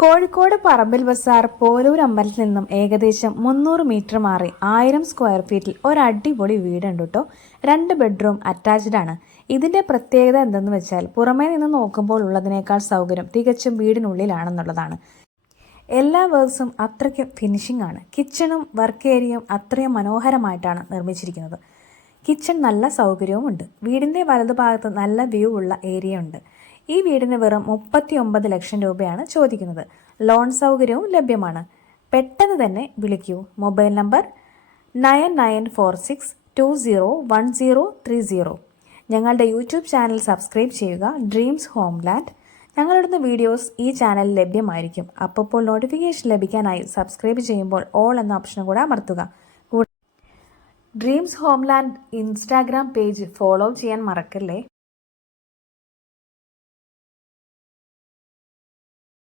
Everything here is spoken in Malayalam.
കോഴിക്കോട് പറമ്പിൽ ബസാർ പോലൂർ അമ്പലത്തിൽ നിന്നും ഏകദേശം 300 മീറ്റർ മാറി 1000 സ്ക്വയർ ഫീറ്റിൽ ഒരു അടിപൊളി വീടുണ്ട് കേട്ടോ. 2 ബെഡ്റൂം അറ്റാച്ച്ഡ് ആണ്. ഇതിന്റെ പ്രത്യേകത എന്തെന്ന് വെച്ചാൽ പുറമേ നിന്ന് നോക്കുമ്പോൾ ഉള്ളതിനേക്കാൾ സൗകര്യം തികച്ചും വീടിനുള്ളിലാണെന്നുള്ളതാണ്. എല്ലാ വർക്ക്സും അത്രയ്ക്കും ഫിനിഷിംഗ് ആണ്. കിച്ചണും വർക്ക് ഏരിയയും അത്രയും മനോഹരമായിട്ടാണ് നിർമ്മിച്ചിരിക്കുന്നത്. കിച്ചൺ നല്ല സൗകര്യവുമുണ്ട്. വീടിന്റെ വലതുഭാഗത്ത് നല്ല വ്യൂ ഉള്ള ഏരിയ ഉണ്ട്. ഈ വീടിന് വെറും 39 ലക്ഷം രൂപയാണ് ചോദിക്കുന്നത്. ലോൺ സൗകര്യവും ലഭ്യമാണ്. പെട്ടെന്ന് തന്നെ വിളിക്കൂ. Mobile number 9946201030. ഞങ്ങളുടെ യൂട്യൂബ് ചാനൽ സബ്സ്ക്രൈബ് ചെയ്യുക. Dreams homeland. ഞങ്ങളുടെ വീഡിയോസ് ഈ ചാനലിൽ ലഭ്യമായിരിക്കും. അപ്പോൾ നോട്ടിഫിക്കേഷൻ ലഭിക്കാനായി സബ്സ്ക്രൈബ് ചെയ്യുമ്പോൾ ഓൾ എന്ന ഓപ്ഷൻ കൂടെ അമർത്തുക. Dreams homeland Instagram page follow ചെയ്യാൻ മറക്കല്ലേ.